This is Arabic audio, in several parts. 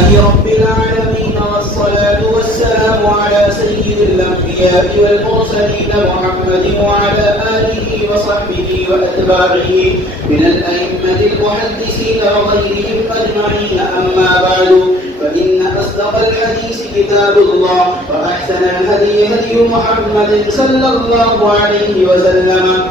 رب العالمين، والصلاة والسلام على سيد الأنبياء والمرسلين محمد وعلى آله وصحبه وأتباعه من الأئمة المحدثين وغيرهم أجمعين. أما بعد، فإن أصدق الحديث كتاب الله، وأحسن الهدي هدي محمد صلى الله عليه وسلم،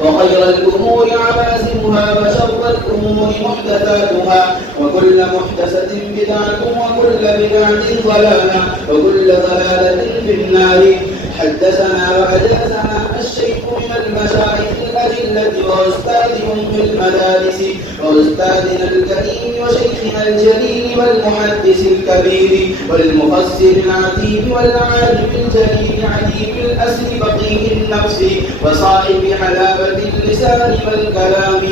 وخير الأمور عباسمها، وشر الأمور محدثاتها، وكل محدثة بدعة، وكل بدعة ضلالة، وكل ضلالة في النار. حدثنا وأجازنا الشيخ من المشايخ الأجلة وأستاذهم في المدارس، وأستاذنا الكريم وشيخنا الجليل والمحدث الكبير والمفسر العتيب والعالم الجليل عديم الأسر فقيه النفس وصاحب حلاوة اللسان والكلام.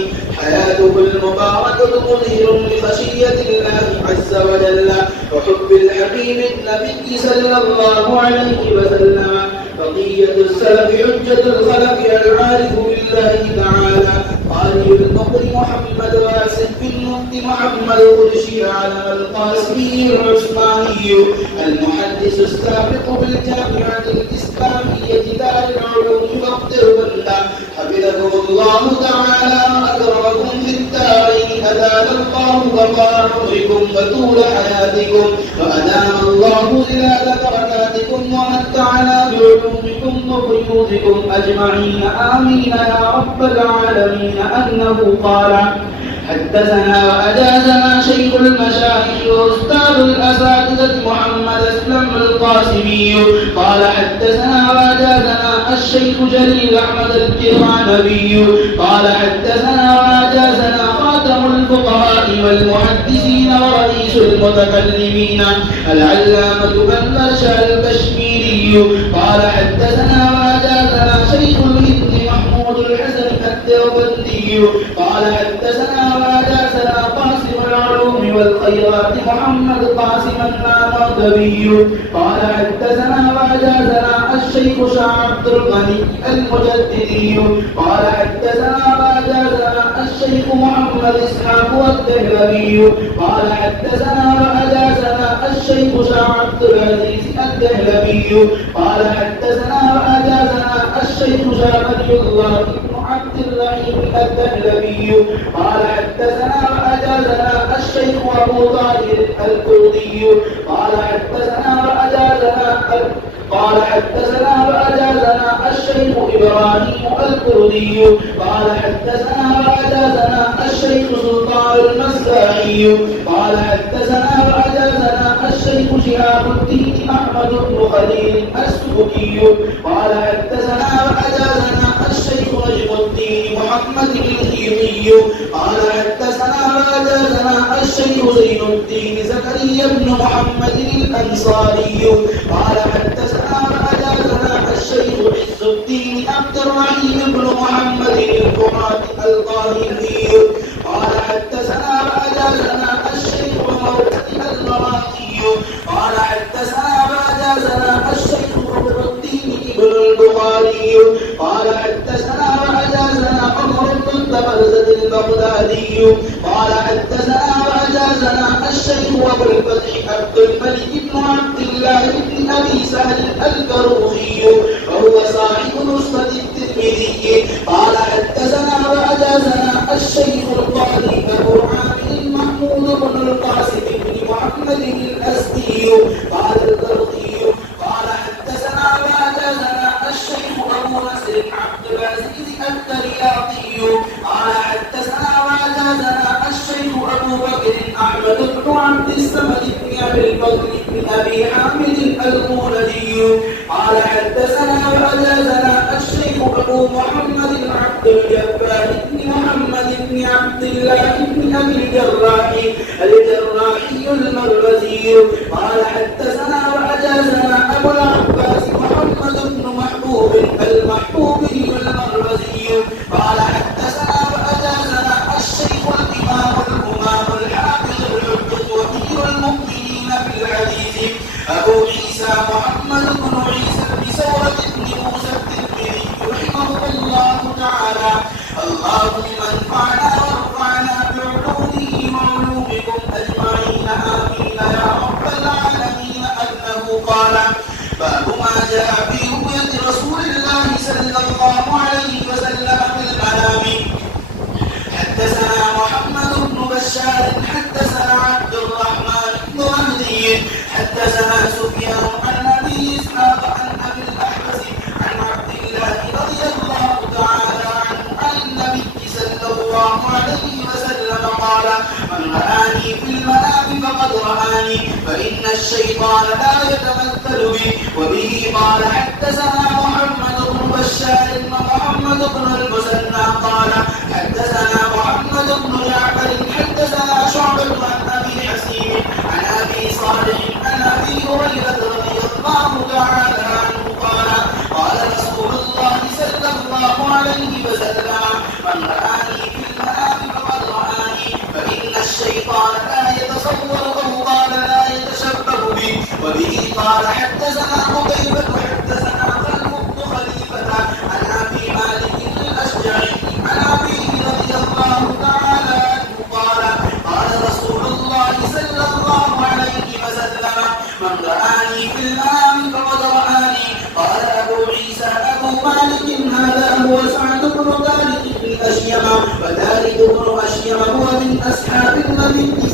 حياته المباركة مظهر لخشية الله عز وجل وحب الحبيب النبي صلى الله عليه وسلم. بقية السلف حجة الخلف العارف بالله تعالى، قارئ النقر محمد واسف بالنقد محمد قرشي على القاسمي العثماني، المحدث السابق بالجامعة الإسلامية دار العلوم وقدر حفظه الله تعالى وأكرمكم في الدارين. أدام الله بقاء عمركم وطول حياتكم، وأدام الله ظلال بركاتكم، ومتعنا بعلومكم وقيودكم أجمعين. آمين يا رب العالمين. أنه قال: حدثنا وأجازنا شيخ المشايخ وأستاذ الأساتذة محمد أسلم القاسمي قال: حدثنا وأجازنا الشيخ جليل أحمد الكرمانبي قال: حدثنا وأجازنا خاتم الفقهاء والمحدثين ورئيس المتكلمين العلامة النرشة الكشميري قال: حدثنا وأجازنا شيخ الهند محمود الحسن الدوبندي قال: حدثنا وأجازنا قاسم العلوم والخيرات محمد قاسم النامردبي قال: حدثنا وأجازنا الشيخ شاه عبد الغني المجددي قال: حدثنا وأجازنا الشيخ محمد إسحاق الدهلوي قال: حدثنا وأجازنا الشيخ شاه عبد العزيز الدهلوي قال: حدثنا وأجازنا الشيخ شاه ولي الله بن عبد الرحيم الدهلوي قال: حدثنا وأجازنا الشيخ أبو طاهر الكردي قال: حدثنا وأجازنا الشيخ إبراهيم الكردي قال: حدثنا وأجازنا الشيخ سلطان المساعي قال: حدثنا وأجازنا الشيخ شهاب الدين أحمد بن خليل السبكي قال: حدثنا وأجازنا الشيخ نجم الدين محمد الخيري قال: حدثنا وأجازنا الشيخ زين الدين زكريا بن محمد الأنصاري قال: حدثنا وأجازنا الشيخ عز الدين عبد الرحيم بن محمد القاهري قال: حدثنا وأجازنا الشيخ مولانا المراقي قال: حدثنا وأجازنا الشيخ بدر الدين ابن البخاري قال: حدثنا وأجازنا عمر بن التبرزة البغدادي قال: حدثنا وأجازنا الشيخ أبو الفتح عبد الملك بن عبد الله بن أبي سهل الكروخي وهو صاحب نسخة الترمذي قال: حدثنا وأجازنا الشيخ القاضي أبو عامر محمود بن القاسم بن محمد الأزدي قال الكرخي قال: حدثنا وأجازنا الشيخ أبو نصر عبد العزيز الترياقي قال: حدثنا وأجازنا الشيخ أبو بكر أحمد بن عبد الصمد بن أبي الفضل بن أبي حامد المولدي قال: حدثنا وأجازنا الشيخ أبو محمد عبد الجبار بن محمد بن عبد الله بن أبي الجراحي المروزي قال: حدثنا وأجازنا أبو العباس محمد بن محبوب المحبوبي المروزي قال: حدثنا وأجازنا الشيخ الإمام الحافظ الحجة وكيل المؤمنين في الحديث أبو عيسى محمد بن عيسى بسورة بن موسى الترمذي رحمه الله تعالى. اللهم انفعنا وارفعنا بعلومه وعلومكم أجمعين. آمين. حسين. حدثنا سفيان عن أبي إسحاق عن أبي الأحوص عن عبد الله رضي الله تعالى عنه عن النبي صلى الله عليه وسلم قال: من رآني في المنام فقد رآني، فإن الشيطان لا يتمثل بي. وبه قال: حدثنا محمد بن بشار ومحمد بن المثنى قال: حدثنا محمد بن جعفر حدثنا شعبة عن أبي حسين عن أبي صالح عن أبي هريرة رضي الله تعالى عنه قال: قال رسول الله صلى الله عليه وسلم: من رآني في المنام فقد رآني، فإن الشيطان لا يتصور أو قال لا يتشبه بي. وبه قال: حدثنا قتيبة حدثنا خلف بن خليفة عن أبي مالك الأشجعي عن أبيه رضي الله تعالى عنه قال: قال رسول الله صلى الله عليه وسلم: من رآني في المنام فقد رآني. قال أبو عيسى أبو مالك: هذا هو سعد بن ثابت بن أشيم، وثابت بن أشيم هو من أصحاب النبي